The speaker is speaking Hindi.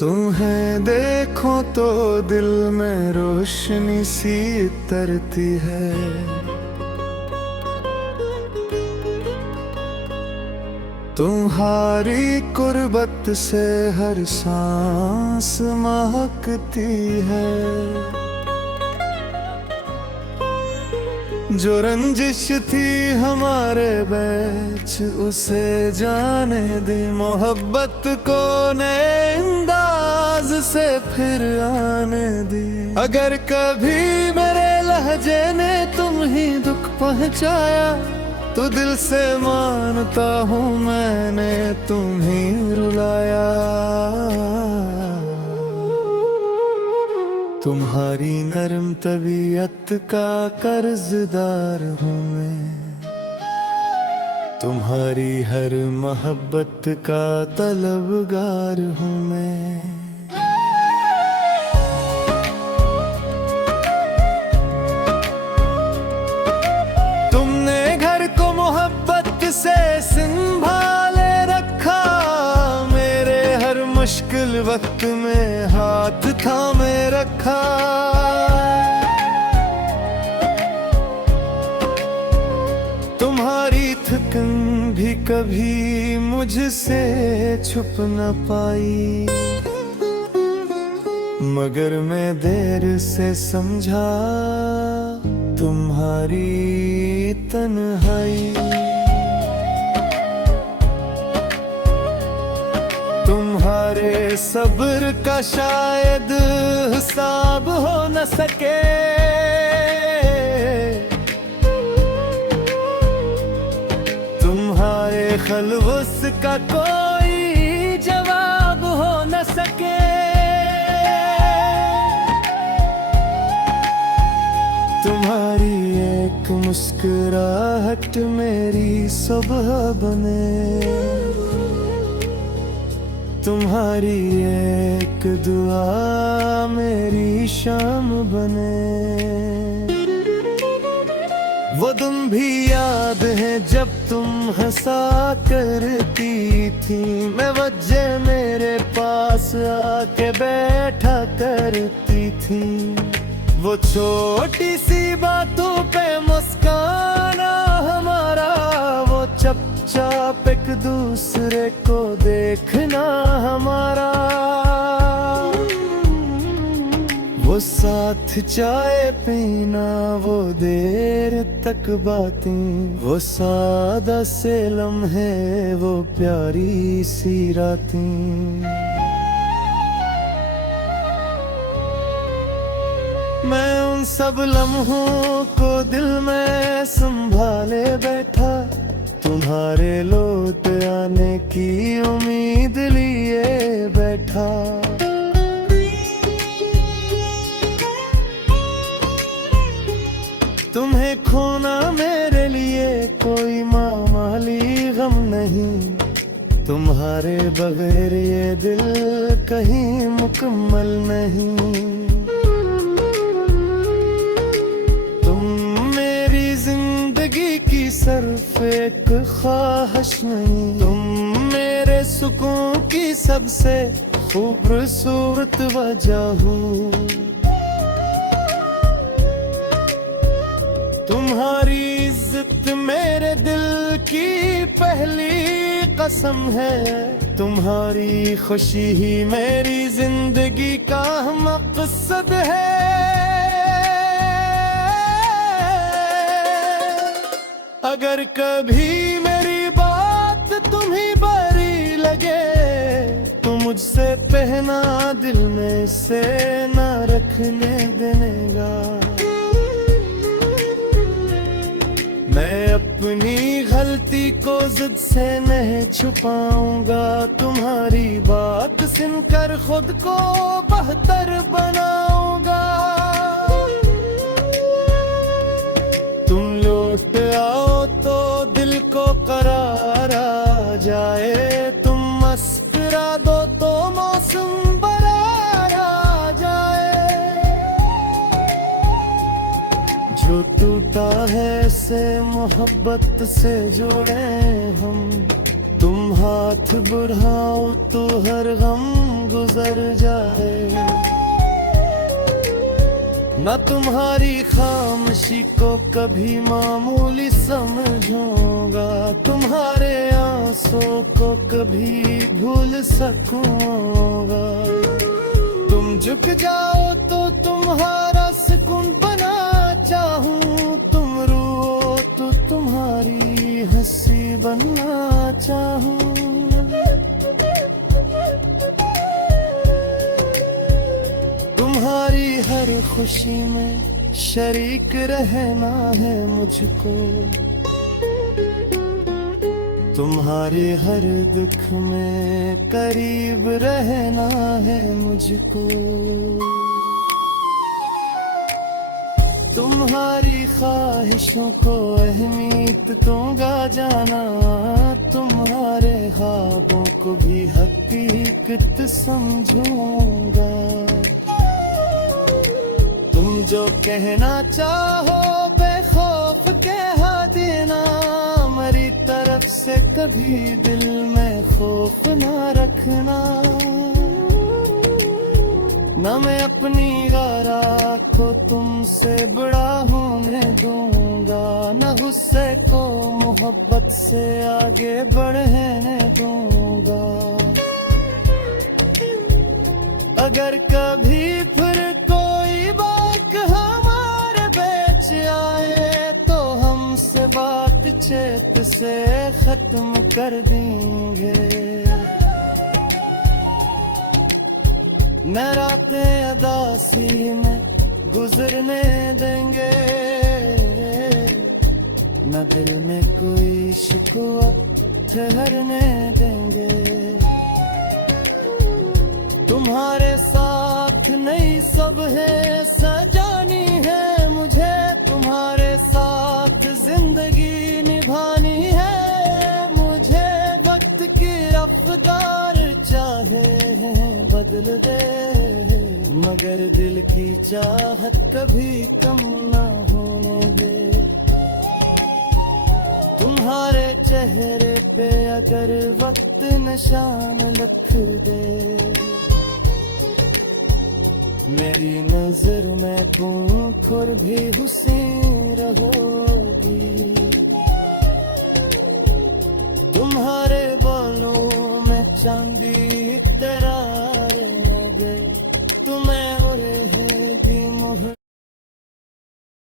तुम्हें देखो तो दिल में रोशनी सी तरती है। तुम्हारी कुर्बत से हर सांस महकती है। जो रंजिश थी हमारे बीच उसे जाने दी, मोहब्बत को नए अंदाज से फिर आने दी। अगर कभी मेरे लहजे ने तुम ही दुख पहुंचाया तो दिल से मानता हूँ मैंने तुम ही रुलाया। तुम्हारी नरम तबीयत का कर्जदार हूँ मैं, तुम्हारी हर मोहब्बत का तलबगार हूँ मैं। तुमने घर को मोहब्बत से संभाले रखा, मेरे हर मुश्किल वक्त में हाथ थामे रखा। तुम्हारी थकन भी कभी मुझसे छुप न पाई, मगर मैं देर से समझा तुम्हारी तन्हाई। तुम्हारे सब्र का शायद हिसाब हो न सके, तुम्हारे खलवस का कोई जवाब हो न सके। तुम्हारी एक मुस्कुराहट मेरी सुबह बने, तुम्हारी एक दुआ मेरी शाम बने। वो दिन भी याद है जब तुम हंसा करती थी, मैं वजह मेरे पास आके बैठा करती थी। वो छोटी सी बातों पे मुस्काना हमारा, वो चुपचाप एक दूसरे को देखना हमारा। वो साथ चाय पीना, वो देर तक बातें, वो सादा से लम्हे, वो प्यारी सी रातें। मैं उन सब लम्हों को दिल में संभाले बैठा, तुम्हारे लौट आने की उम्मीद लिए बैठा। तुम्हें खोना मेरे लिए कोई मामूली गम नहीं, तुम्हारे बगैर ये दिल कहीं मुकम्मल नहीं। सिर्फ एक ख्वाहिश नहीं, तुम मेरे सुकून की सबसे खूबसूरत वजह हो। तुम्हारी इज्जत मेरे दिल की पहली कसम है, तुम्हारी खुशी ही मेरी जिंदगी का मकसद है। अगर कभी मेरी बात तुम्हीं बुरी लगे तो मुझसे पहना दिल में से ना रखने देगा। मैं अपनी गलती को जिद से नहीं छुपाऊंगा, तुम्हारी बात सुनकर खुद को बेहतर बनाऊंगा। तुम लौट आओ तो दिल को करार आ जाए, तुम मुस्कुरा दो तो मौसम बरार आ जाए। जो टूटा है से मोहब्बत से जोड़े हम, तुम हाथ बढ़ाओ तो हर गम गुजर जाए। न तुम्हारी खामोशी को कभी मामूली समझूंगा, तुम्हारे आंसू को कभी भूल सकूंगा। तुम झुक जाओ तो तुम्हारा सुकून बना चाहूं, तुम रो तो तुम्हारी हंसी बनना चाहूं। तुम्हारी हर खुशी में शरीक रहना है मुझको, तुम्हारे हर दुख में करीब रहना है मुझको। तुम्हारी ख्वाहिशों को अहमियत दूंगा जाना, तुम्हारे ख्वाबों को भी हकीकत समझूंगा। तुम जो कहना चाहो बेखौफ कह देना, मेरी तरफ से कभी दिल में खौफ ना रखना। न मैं अपनी गारा को तुमसे बड़ा होने दूंगा, न गुस्से को मोहब्बत से आगे बढ़ने दूंगा। अगर कभी फिर कोई बात हमारे बीच आए, तो हमसे बातचीत से खत्म कर देंगे। न रातें अदासी में गुजरने देंगे, न दिल में कोई शिकवा ठहरने देंगे। तुम्हारे साथ नहीं सब है सजानी है मुझे, तुम्हारे साथ जिंदगी निभानी है मुझे। वक्त की रफ्तार चाहे बदल दे, मगर दिल की चाहत कभी कम ना होने दे। तुम्हारे चेहरे पे अगर वक्त निशान लिख दे, मेरी नजर में तुम खुद भी हुस्न रहोगी। तुम्हारे बालों में चांदी तेरा